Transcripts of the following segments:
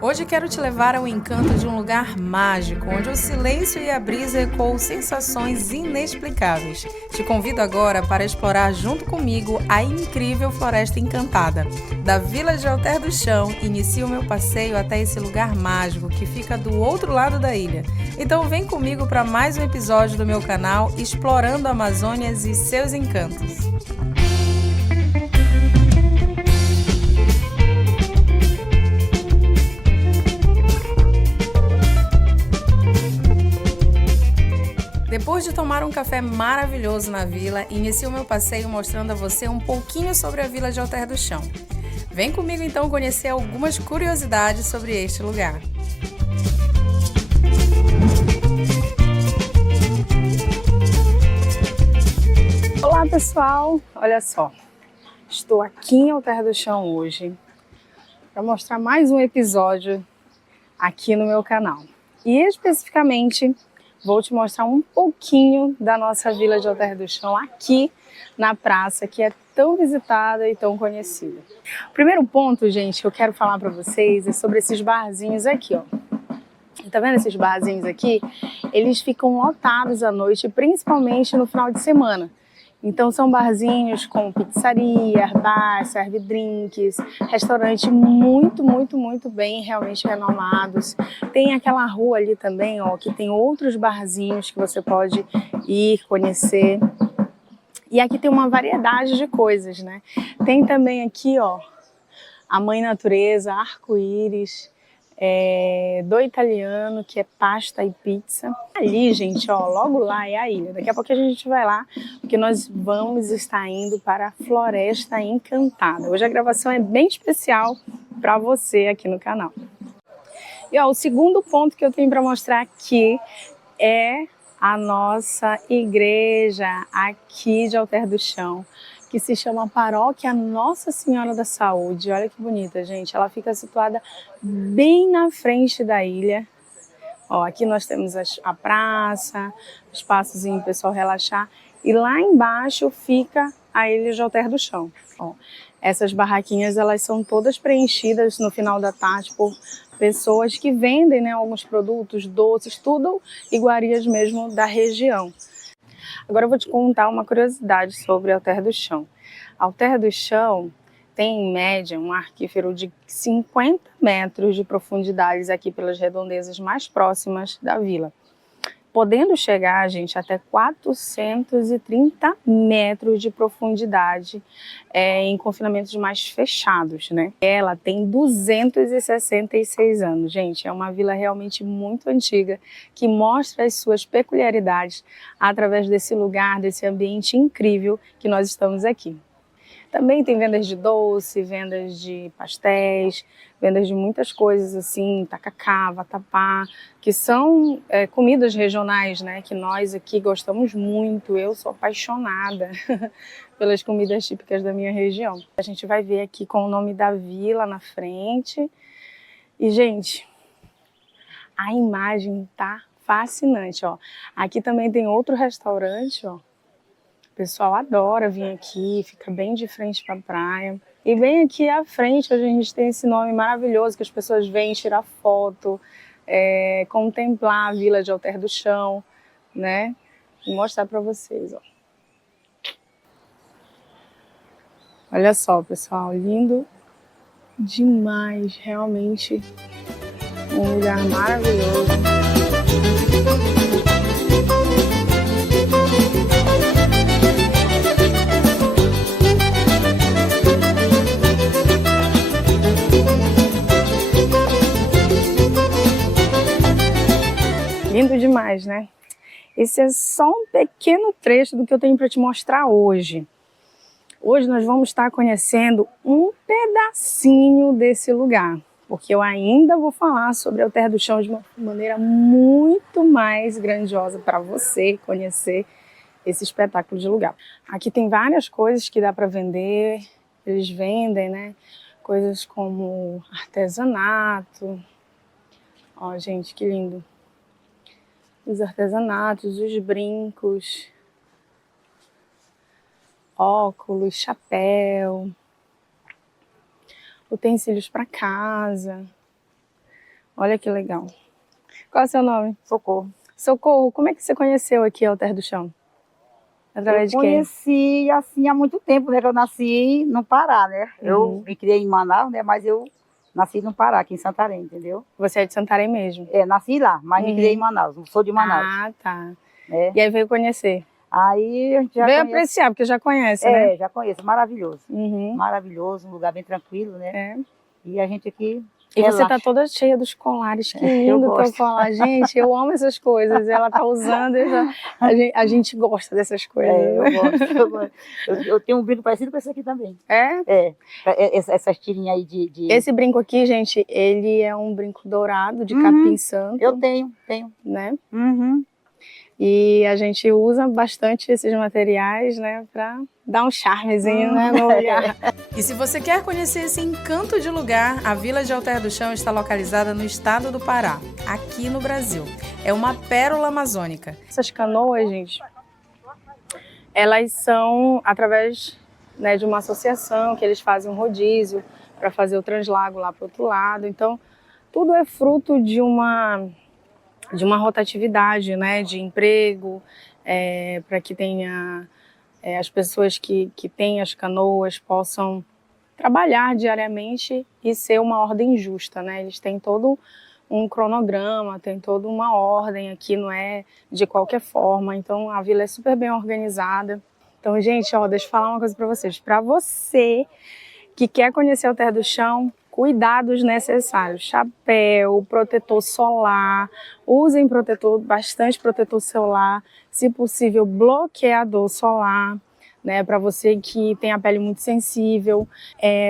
Hoje quero te levar ao encanto de um lugar mágico, onde o silêncio e a brisa ecoam sensações inexplicáveis. Te convido agora para explorar junto comigo a incrível Floresta Encantada. Da Vila de Alter do Chão, inicio o meu passeio até esse lugar mágico que fica do outro lado da ilha. Então vem comigo para mais um episódio do meu canal Explorando a Amazônia e seus encantos. Depois de tomar um café maravilhoso na vila, inicio meu passeio mostrando a você um pouquinho sobre a Vila de Alter do Chão. Vem comigo então conhecer algumas curiosidades sobre este lugar. Olá pessoal, olha só, estou aqui em Alter do Chão hoje para mostrar mais um episódio aqui no meu canal. E especificamente vou te mostrar um pouquinho da nossa Vila de Alter do Chão aqui na praça, que é tão visitada e tão conhecida. O primeiro ponto, gente, que eu quero falar para vocês é sobre esses barzinhos aqui, ó. Tá vendo esses barzinhos aqui? Eles ficam lotados à noite, principalmente no final de semana. Então são barzinhos com pizzaria, bar, serve drinks, restaurante muito bem, realmente renomados. Tem aquela rua ali também, ó, que tem outros barzinhos que você pode ir conhecer. E aqui tem uma variedade de coisas, né? Tem também aqui, ó, a Mãe Natureza, arco-íris, do italiano, que é pasta e pizza. Ali, gente, ó, logo lá é a ilha. Daqui a pouco a gente vai lá, porque nós vamos estar indo para a Floresta Encantada. Hoje a gravação é bem especial para você aqui no canal. E ó, o segundo ponto que eu tenho para mostrar aqui é a nossa igreja aqui de Alter do Chão, que se chama Paróquia Nossa Senhora da Saúde. Olha que bonita, gente. Ela fica situada bem na frente da ilha. Ó, aqui nós temos a praça, espaçozinho para o pessoal relaxar. E lá embaixo fica a ilha de Alter do Chão. Ó, essas barraquinhas, elas são todas preenchidas no final da tarde por pessoas que vendem, né, alguns produtos, doces, tudo iguarias mesmo da região. Agora eu vou te contar uma curiosidade sobre Alter do Chão. Alter do Chão tem, em média, um aquífero de 50 metros de profundidade aqui pelas redondezas mais próximas da vila, podendo chegar, gente, até 430 metros de profundidade em confinamentos mais fechados, né? Ela tem 266 anos, gente. É uma vila realmente muito antiga, que mostra as suas peculiaridades através desse lugar, desse ambiente incrível que nós estamos aqui. Também tem vendas de doce, vendas de pastéis, vendas de muitas coisas assim, tacacá, vatapá, que são comidas regionais, né? Que nós aqui gostamos muito. Eu sou apaixonada pelas comidas típicas da minha região. A gente vai ver aqui com o nome da vila na frente. E, gente, a imagem tá fascinante, ó. Aqui também tem outro restaurante, ó. O pessoal adora vir aqui, fica bem de frente para a praia. E bem aqui à frente, hoje a gente tem esse nome maravilhoso que as pessoas vêm tirar foto, contemplar a Vila de Alter do Chão, né? Vou mostrar para vocês, ó. Olha só, pessoal, lindo demais, realmente um lugar maravilhoso. Lindo demais, né? Esse é só um pequeno trecho do que eu tenho para te mostrar hoje. Hoje nós vamos estar conhecendo um pedacinho desse lugar, porque eu ainda vou falar sobre Alter do Chão de uma maneira muito mais grandiosa para você conhecer esse espetáculo de lugar. Aqui tem várias coisas que dá para vender, eles vendem, né? Coisas como artesanato. Ó, gente, que lindo! Os artesanatos, os brincos, óculos, chapéu, utensílios para casa. Olha que legal. Qual é o seu nome? Socorro. Socorro, como é que você conheceu aqui a Alter do Chão? Através de Eu quem? conheci, assim, há muito tempo, né? Que eu nasci no Pará, né? Eu me criei em Manaus, né? Mas eu nasci no Pará, aqui em Santarém, entendeu? Você é de Santarém mesmo? É, nasci lá, mas me criei em Manaus. Sou de Manaus. Ah, tá. Né? E aí veio conhecer? Aí a gente já veio conhece... apreciar, porque já conhece, né? É, já conheço. Maravilhoso. Maravilhoso, um lugar bem tranquilo, né? É. E a gente aqui... E relaxa. você tá toda cheia dos colares, que lindo o teu colar. Gente, eu amo essas coisas. Ela tá usando, a gente gosta dessas coisas. É, eu gosto. Eu tenho um brinco parecido com esse aqui também. É? É, essas tirinhas aí de... Esse brinco aqui, gente, ele é um brinco dourado, de capim santo. Eu tenho. Né? E a gente usa bastante esses materiais, né, para dar um charmezinho, né, no olhar. E se você quer conhecer esse encanto de lugar, a Vila de Alter do Chão está localizada no estado do Pará, aqui no Brasil. É uma pérola amazônica. Essas canoas, gente, elas são através, né, de uma associação que eles fazem um rodízio para fazer o translago lá para o outro lado. Então, tudo é fruto de uma rotatividade, né, de emprego, para que tenha as pessoas que têm as canoas possam trabalhar diariamente e ser uma ordem justa, né? Eles têm todo um cronograma, tem toda uma ordem aqui, não é de qualquer forma. Então a vila é super bem organizada. Então, gente, ó, deixa eu falar uma coisa para vocês. Para você que quer conhecer a Alter do Chão, cuidados necessários, chapéu, protetor solar, usem bastante protetor solar, se possível bloqueador solar, né, para você que tem a pele muito sensível.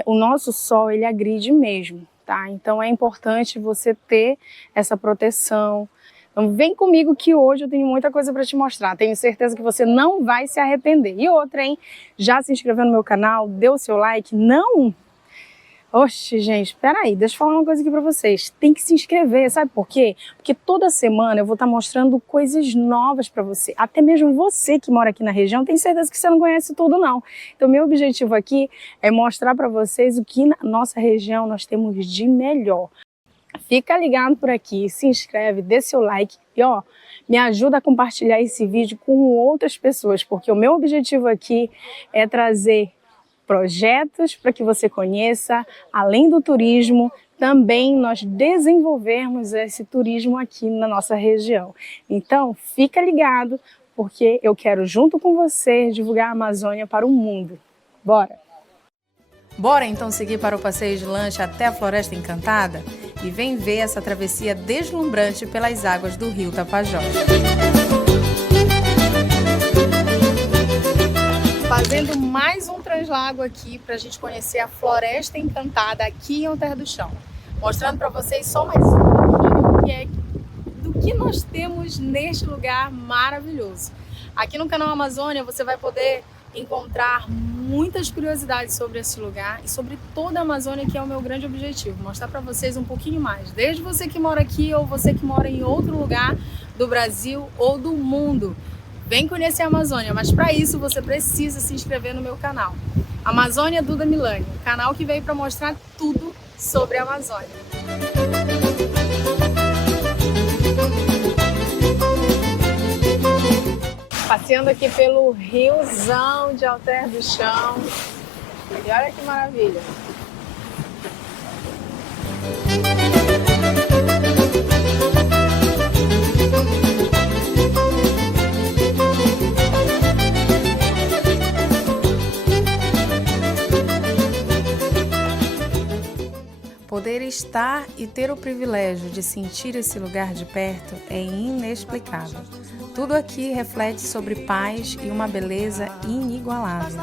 O nosso sol, ele agride mesmo, tá? Então é importante você ter essa proteção. Então vem comigo que hoje eu tenho muita coisa para te mostrar. Tenho certeza que você não vai se arrepender. E outra, hein? Já se inscreveu no meu canal? Deu o seu like? Não? Oxe, gente, peraí, deixa eu falar uma coisa aqui pra vocês. Tem que se inscrever, sabe por quê? Porque toda semana eu vou estar mostrando coisas novas pra você. Até mesmo você que mora aqui na região, tenho certeza que você não conhece tudo, não. Então, meu objetivo aqui é mostrar pra vocês o que na nossa região nós temos de melhor. Fica ligado por aqui, se inscreve, dê seu like e, ó, me ajuda a compartilhar esse vídeo com outras pessoas, porque o meu objetivo aqui é trazer projetos para que você conheça, além do turismo, também nós desenvolvermos esse turismo aqui na nossa região. Então, fica ligado, porque eu quero, junto com você, divulgar a Amazônia para o mundo. Bora! Bora então seguir para o passeio de lancha até a Floresta Encantada? E vem ver essa travessia deslumbrante pelas águas do rio Tapajós. Fazendo mais um translago aqui para a gente conhecer a Floresta Encantada aqui em Alter do Chão. Mostrando para vocês só mais um pouquinho do que nós temos neste lugar maravilhoso. Aqui no canal Amazônia você vai poder encontrar muitas curiosidades sobre esse lugar e sobre toda a Amazônia, que é o meu grande objetivo, mostrar para vocês um pouquinho mais, desde você que mora aqui ou você que mora em outro lugar do Brasil ou do mundo. Vem conhecer a Amazônia, mas para isso você precisa se inscrever no meu canal. Amazônia Duda Milani, o canal que veio para mostrar tudo sobre a Amazônia. Passeando aqui pelo riozão de Alter do Chão. E olha que maravilha. Poder estar e ter o privilégio de sentir esse lugar de perto é inexplicável. Tudo aqui reflete sobre paz e uma beleza inigualável.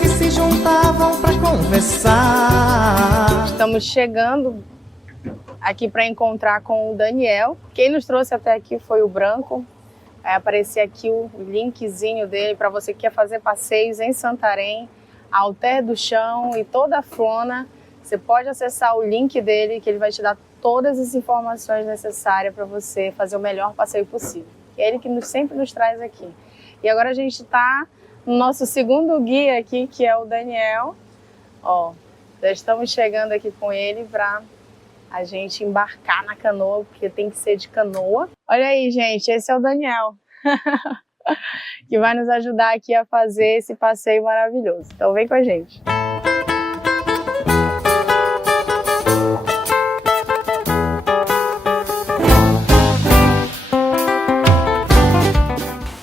Que se juntavam para conversar. Estamos chegando aqui para encontrar com o Daniel. Quem nos trouxe até aqui foi o Branco. Vai aparecer aqui o linkzinho dele para você que quer fazer passeios em Santarém, Alter do Chão e toda a Flona. Você pode acessar o link dele, que ele vai te dar todas as informações necessárias para você fazer o melhor passeio possível. É ele que sempre nos traz aqui. E agora a gente está no nosso segundo guia aqui, que é o Daniel. Ó, já estamos chegando aqui com ele para a gente embarcar na canoa, porque tem que ser de canoa. Olha aí, gente, esse é o Daniel, que vai nos ajudar aqui a fazer esse passeio maravilhoso. Então vem com a gente.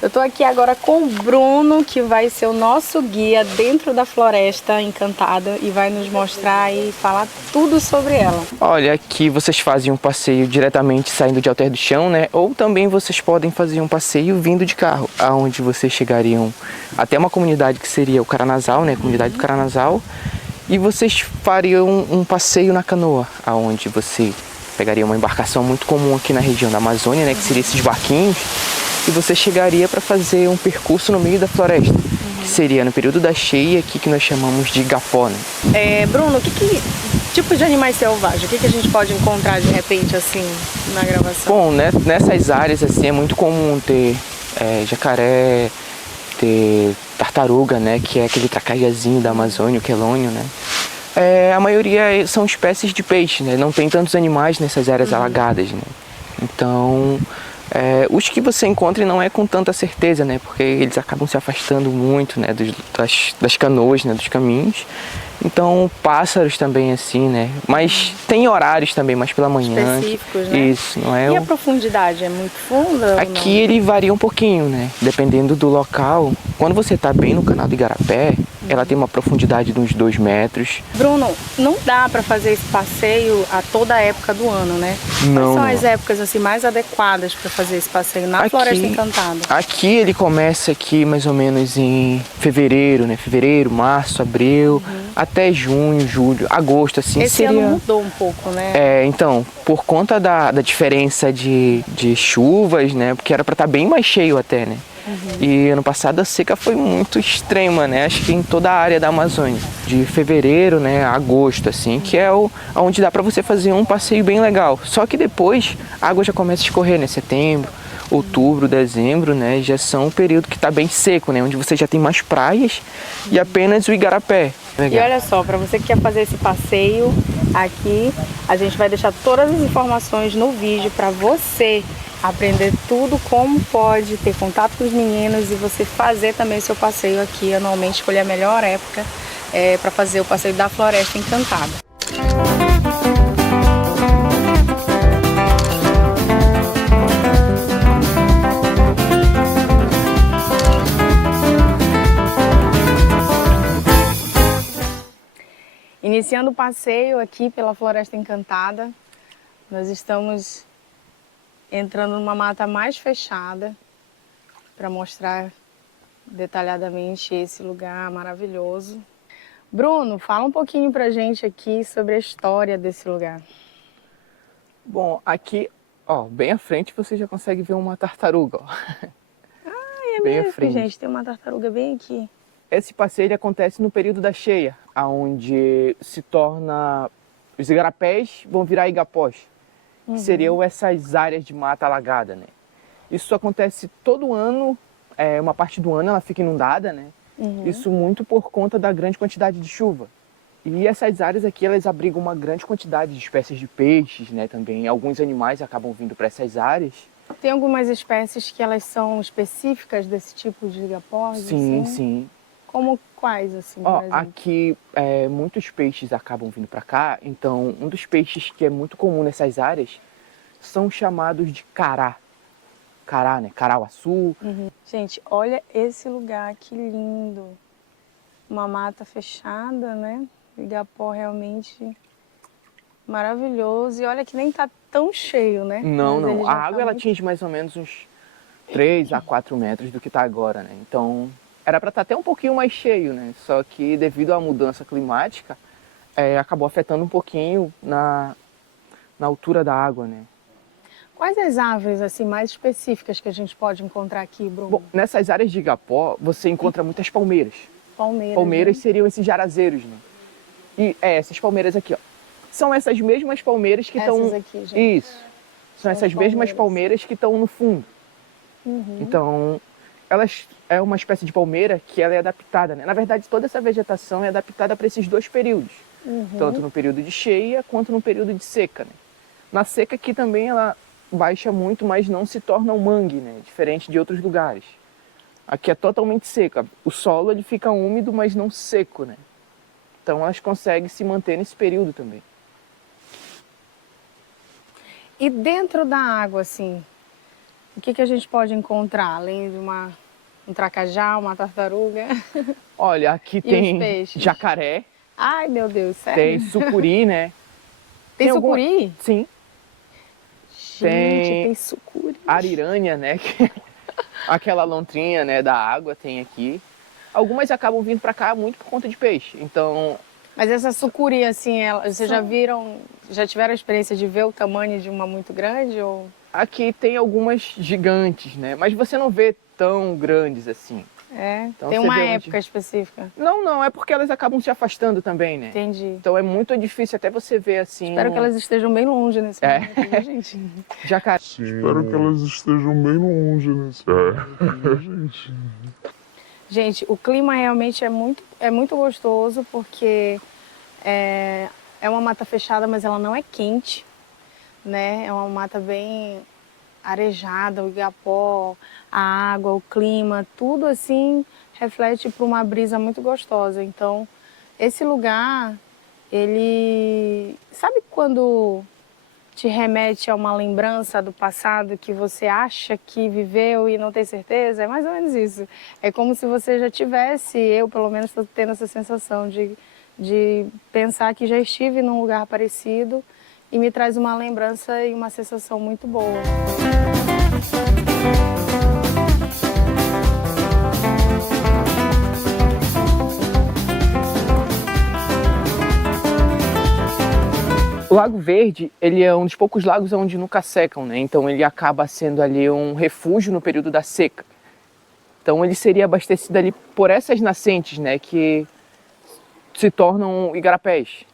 Eu tô aqui agora com o Bruno, que vai ser o nosso guia dentro da Floresta Encantada e vai nos mostrar e falar tudo sobre ela. Olha, aqui vocês fazem um passeio diretamente saindo de Alter do Chão, né? Ou também vocês podem fazer um passeio vindo de carro, aonde vocês chegariam até uma comunidade que seria o Caranazal, né? A comunidade do Caranazal. E vocês fariam um passeio na canoa, aonde você pegaria uma embarcação muito comum aqui na região da Amazônia, né? Que seria esses barquinhos. E você chegaria para fazer um percurso no meio da floresta, que seria no período da cheia, aqui que nós chamamos de igapó, né? Bruno, que tipo de animais selvagens? O que a gente pode encontrar de repente assim na gravação? Bom, né, nessas áreas assim é muito comum ter jacaré, ter tartaruga, né, que é aquele tracajazinho da Amazônia, o quelônio, né? A maioria são espécies de peixe, né? Não tem tantos animais nessas áreas alagadas, né? Então, os que você encontra não é com tanta certeza, né? Porque eles acabam se afastando muito, né? Das canoas, né? Dos caminhos. Então, pássaros também assim, né? Mas tem horários também, mais pela manhã. Específicos, né? Isso, não é? E a profundidade é muito funda? Aqui ele varia um pouquinho, né? Dependendo do local. Quando você está bem no canal do Igarapé, ela tem uma profundidade de uns 2 metros. Bruno, não dá para fazer esse passeio a toda a época do ano, né? Não. Quais são as épocas assim mais adequadas para fazer esse passeio na Floresta Encantada? Aqui ele começa aqui mais ou menos em fevereiro, né? Fevereiro, março, abril, até junho, julho, agosto, assim. Esse ano mudou um pouco, né? Então, por conta da diferença de chuvas, né? Porque era para estar bem mais cheio até, né? E ano passado a seca foi muito extrema, né? Acho que em toda a área da Amazônia. De fevereiro, né, a agosto, assim, que é onde dá para você fazer um passeio bem legal. Só que depois a água já começa a escorrer, né? Setembro, outubro, dezembro, né? Já são um período que está bem seco, né? Onde você já tem mais praias e apenas o Igarapé. E olha só, para você que quer fazer esse passeio aqui, a gente vai deixar todas as informações no vídeo para você aprender tudo como pode, ter contato com os meninos e você fazer também o seu passeio aqui anualmente, escolher a melhor época para fazer o passeio da Floresta Encantada. Iniciando o passeio aqui pela Floresta Encantada, nós estamos entrando numa mata mais fechada para mostrar detalhadamente esse lugar maravilhoso. Bruno, fala um pouquinho pra gente aqui sobre a história desse lugar. Bom, aqui, ó, bem à frente você já consegue ver uma tartaruga, ó. É bem mesmo, à frente. gente, tem uma tartaruga bem aqui. Esse passeio ele acontece no período da cheia, onde se torna... Os igarapés vão virar igapós, que seriam essas áreas de mata alagada, né? Isso acontece todo ano, uma parte do ano ela fica inundada, né? Isso muito por conta da grande quantidade de chuva. E essas áreas aqui, elas abrigam uma grande quantidade de espécies de peixes, né? Também alguns animais acabam vindo para essas áreas. Tem algumas espécies que elas são específicas desse tipo de igapós? Sim, assim? sim. Como quais, assim, Ó, por exemplo? aqui muitos peixes acabam vindo para cá, então um dos peixes que é muito comum nessas áreas são chamados de cará. Cará, né? Carauaçu. Gente, olha esse lugar, que lindo. Uma mata fechada, né? Igapó realmente maravilhoso. E olha que nem tá tão cheio, né? Não, Mas ele não. já A tá água ela muito... atinge mais ou menos uns 3 a 4 metros do que tá agora, né? Então, era para estar até um pouquinho mais cheio, né? Só que devido à mudança climática, acabou afetando um pouquinho na altura da água, né? Quais as aves assim mais específicas que a gente pode encontrar aqui, Bruno? Bom, nessas áreas de igapó, você encontra muitas palmeiras. Palmeiras né? seriam esses jarazeiros, né? E essas palmeiras aqui, ó. São essas mesmas palmeiras que estão... Essas aqui, gente. Isso. São essas mesmas palmeiras que estão no fundo. Então, elas é uma espécie de palmeira que ela é adaptada, né? Na verdade, toda essa vegetação é adaptada para esses dois períodos. Tanto no período de cheia quanto no período de seca, né? Na seca aqui também ela baixa muito, mas não se torna um mangue, né? Diferente de outros lugares. Aqui é totalmente seca. O solo ele fica úmido, mas não seco, né? Então elas conseguem se manter nesse período também. E dentro da água, assim, o que a gente pode encontrar, além de um tracajá, uma tartaruga? Olha, aqui E tem os peixes? jacaré, Ai, meu Deus, sério? tem sucuri, né? Tem alguma- sucuri? Sim. Gente, tem sucuri. Ariranha, né? Aquela lontrinha, né, da água tem aqui. Algumas acabam vindo pra cá muito por conta de peixe. Então, Mas essa sucuri, assim, vocês já tiveram a experiência de ver o tamanho de uma muito grande? Ou... aqui tem algumas gigantes, né? Mas você não vê tão grandes assim. É, Então tem você uma vê época específica. Não, é porque elas acabam se afastando também, né? Entendi. Então é muito difícil até você ver assim. Espero que elas estejam bem longe nesse momento, viu, gente? Jacaré. Espero que elas estejam bem longe nesse gente. Gente, o clima realmente é muito gostoso porque é uma mata fechada, mas ela não é quente, né? É uma mata bem arejada, o igapó, a água, o clima, tudo assim reflete para uma brisa muito gostosa. Então, esse lugar, ele... sabe quando te remete a uma lembrança do passado que você acha que viveu e não tem certeza? É mais ou menos isso. É como se você já tivesse, eu pelo menos estou tendo essa sensação de pensar que já estive num lugar parecido e me traz uma lembrança e uma sensação muito boa. O Lago Verde, ele é um dos poucos lagos onde nunca secam, né? Então ele acaba sendo ali um refúgio no período da seca. Então ele seria abastecido ali por essas nascentes, né? Que se tornam igarapés.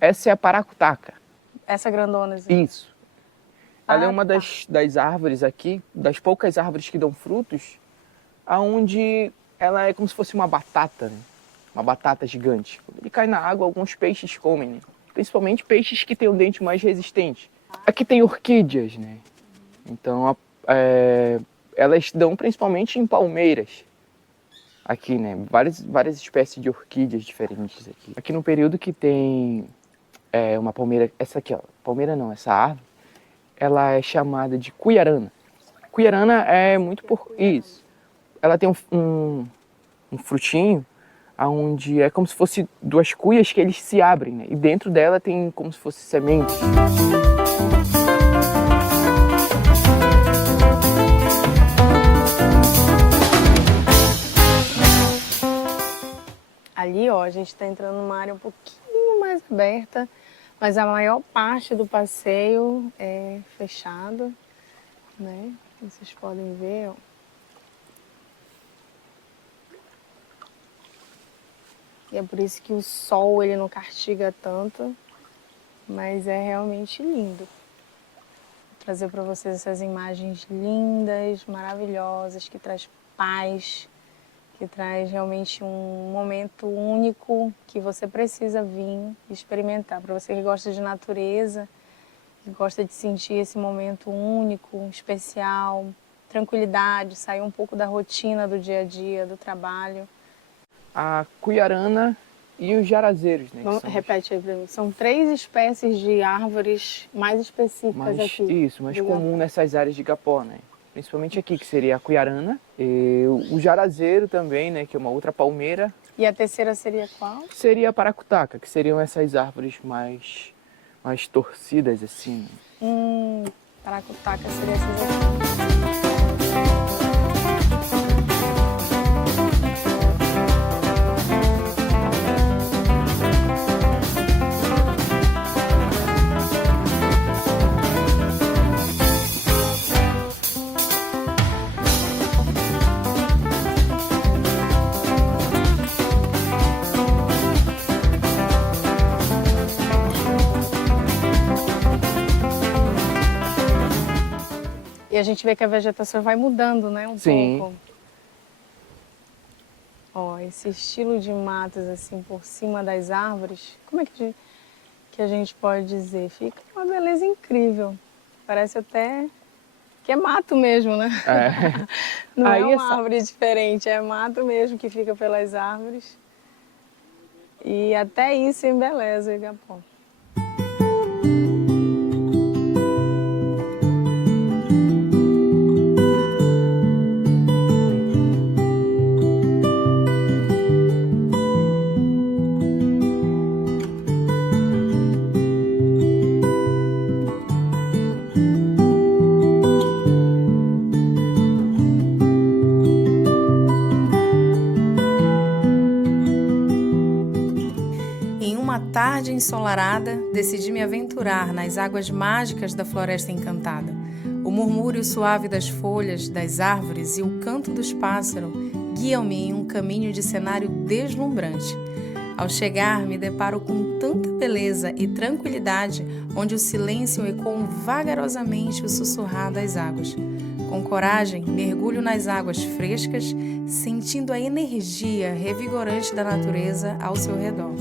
Essa é a paracutaca. Essa grandona, assim. Isso. Ela é uma tá. das árvores aqui, das poucas árvores que dão frutos, aonde ela é como se fosse uma batata, né? Uma batata gigante. Quando ele cai na água, alguns peixes comem, né? Principalmente peixes que têm um dente mais resistente. Aqui tem orquídeas, né? Então, elas dão principalmente em palmeiras. Aqui, né? Várias espécies de orquídeas diferentes aqui. Aqui no período que tem uma palmeira, essa aqui, ó, palmeira não, essa árvore, ela é chamada de cuiarana. Cuiarana é muito por isso. Ela tem um frutinho onde é como se fosse duas cuias que eles se abrem, né? E dentro dela tem como se fosse sementes. Ali, ó, a gente está entrando numa área um pouquinho mais aberta, mas a maior parte do passeio é fechado, né? Vocês podem ver, ó. E é por isso que o sol ele não castiga tanto, mas é realmente lindo. Vou trazer para vocês essas imagens lindas, maravilhosas, que traz paz, que traz realmente um momento único que você precisa vir experimentar. Para você que gosta de natureza, que gosta de sentir esse momento único, especial, tranquilidade, sair um pouco da rotina do dia a dia, do trabalho. A cuiarana e os jarazeiros, né? Repete aí para mim. São 3 espécies de árvores mais específicas aqui. Isso, mais comum nessas áreas de igapó, né? Principalmente aqui, que seria a cuiarana, e o jarazeiro também, né? Que é uma outra palmeira. E a terceira seria qual? Seria a paracutaca, que seriam essas árvores mais torcidas, assim. Paracutaca seria essas aqui. E a gente vê que a vegetação vai mudando, né, um Sim. pouco. Ó, esse estilo de matas assim por cima das árvores, como é que a gente pode dizer? Fica uma beleza incrível. Parece até que é mato mesmo, né? É. Não é Aí uma essa, árvore diferente, é mato mesmo que fica pelas árvores. E até isso embeleza o Igapó. Em uma tarde ensolarada, decidi me aventurar nas águas mágicas da Floresta Encantada. O murmúrio suave das folhas, das árvores e o canto dos pássaros guiam-me em um caminho de cenário deslumbrante. Ao chegar, me deparo com tanta beleza e tranquilidade, onde o silêncio ecoa vagarosamente o sussurrar das águas. Com coragem, mergulho nas águas frescas, sentindo a energia revigorante da natureza ao seu redor.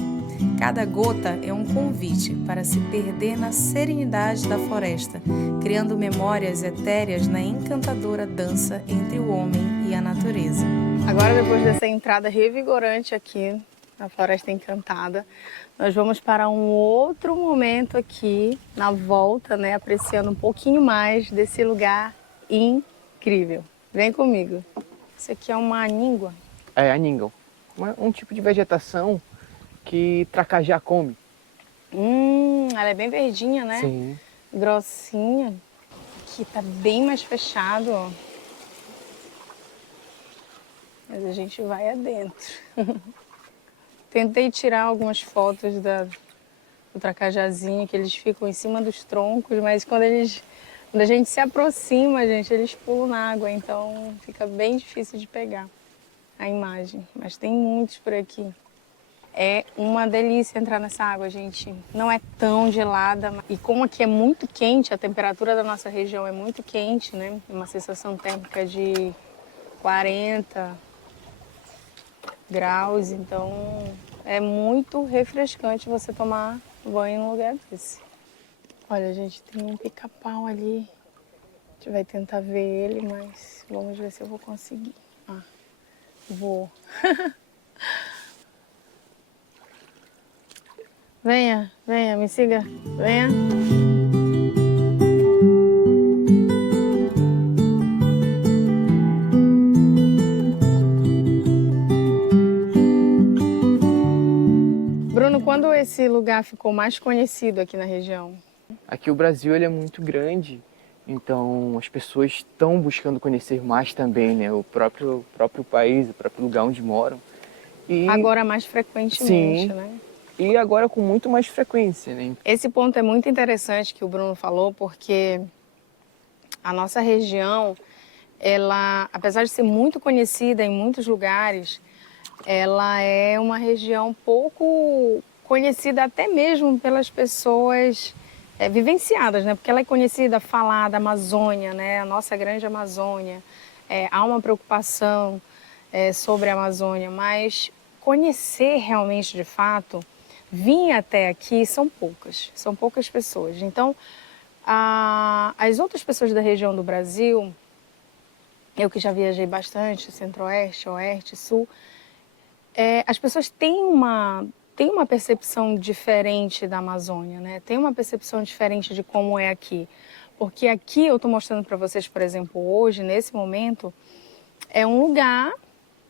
Cada gota é um convite para se perder na serenidade da floresta, criando memórias etéreas na encantadora dança entre o homem e a natureza. Agora, depois dessa entrada revigorante aqui na Floresta Encantada, nós vamos para um outro momento aqui na volta, né, apreciando um pouquinho mais desse lugar incrível. Vem comigo. Isso aqui é uma aníngua. é a ningle. Um tipo de vegetação que tracajá come. Ela é bem verdinha, né? Sim. Grossinha. Aqui tá bem mais fechado, ó. Mas a gente vai adentro. Tentei tirar algumas fotos do tracajazinho, que eles ficam em cima dos troncos, mas quando a gente se aproxima, gente, eles pulam na água, então fica bem difícil de pegar a imagem. Mas tem muitos por aqui. É uma delícia entrar nessa água, gente. Não é tão gelada. E como aqui é muito quente, a temperatura da nossa região é muito quente, né? Uma sensação térmica de 40 graus. Então é muito refrescante você tomar banho num lugar desse. Olha, gente, tem um pica-pau ali. A gente vai tentar ver ele, mas vamos ver se eu vou conseguir. Ah, vou. Venha, venha, me siga. Venha. Bruno, quando esse lugar ficou mais conhecido aqui na região? Aqui o Brasil ele é muito grande, então as pessoas estão buscando conhecer mais também, né? O próprio país, o próprio lugar onde moram. E, Agora mais frequentemente, sim, né? E agora com muito mais frequência, né? Esse ponto é muito interessante que o Bruno falou, porque a nossa região, ela, apesar de ser muito conhecida em muitos lugares, ela é uma região pouco conhecida até mesmo pelas pessoas vivenciadas, né? Porque ela é conhecida, falada, Amazônia, né? A nossa grande Amazônia. Há uma preocupação sobre a Amazônia, mas conhecer realmente de fato, vir até aqui são poucas pessoas. Então, as outras pessoas da região do Brasil, eu que já viajei bastante, centro-oeste, oeste, sul, as pessoas têm uma percepção diferente da Amazônia, né? Tem uma percepção diferente de como é aqui. Porque aqui eu estou mostrando para vocês, por exemplo, hoje, nesse momento, é um lugar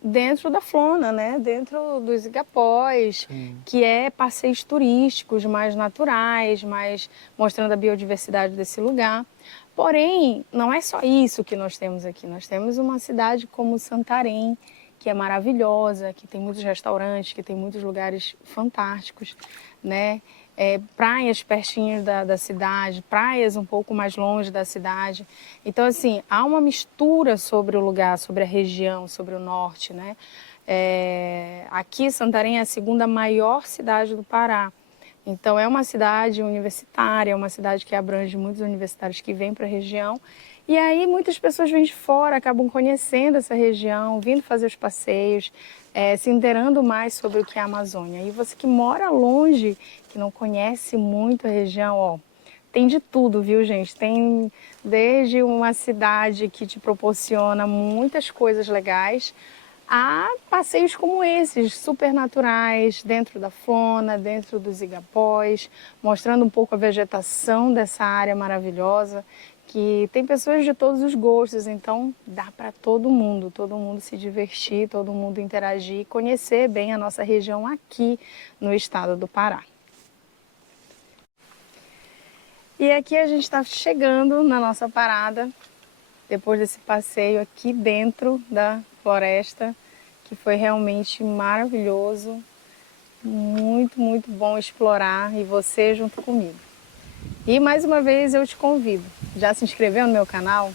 dentro da Flona, né? Dentro dos igapós, que é passeios turísticos mais naturais, mais mostrando a biodiversidade desse lugar. Porém, não é só isso que nós temos aqui. Nós temos uma cidade como Santarém, que é maravilhosa, que tem muitos restaurantes, que tem muitos lugares fantásticos, né? Praias pertinho da cidade, praias um pouco mais longe da cidade. Então, assim, há uma mistura sobre o lugar, sobre a região, sobre o norte, né? Aqui, Santarém é a segunda maior cidade do Pará. Então, é uma cidade universitária, é uma cidade que abrange muitos universitários que vêm para a região. E aí muitas pessoas vêm de fora, acabam conhecendo essa região, vindo fazer os passeios, se inteirando mais sobre o que é a Amazônia. E você que mora longe, que não conhece muito a região, ó, tem de tudo, viu, gente? Tem desde uma cidade que te proporciona muitas coisas legais, a passeios como esses, super naturais, dentro da fauna, dentro dos igapós, mostrando um pouco a vegetação dessa área maravilhosa, que tem pessoas de todos os gostos, então dá para todo mundo se divertir, todo mundo interagir e conhecer bem a nossa região aqui no estado do Pará. E aqui a gente está chegando na nossa parada, depois desse passeio aqui dentro da floresta, que foi realmente maravilhoso, muito, muito bom explorar e você junto comigo. E mais uma vez eu te convido, já se inscreveu no meu canal?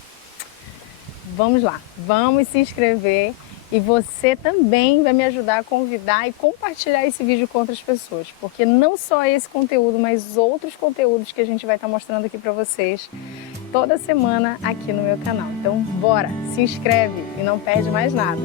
Vamos lá, vamos se inscrever e você também vai me ajudar a convidar e compartilhar esse vídeo com outras pessoas, porque não só esse conteúdo, mas outros conteúdos que a gente vai estar mostrando aqui para vocês toda semana aqui no meu canal. Então bora, se inscreve e não perde mais nada.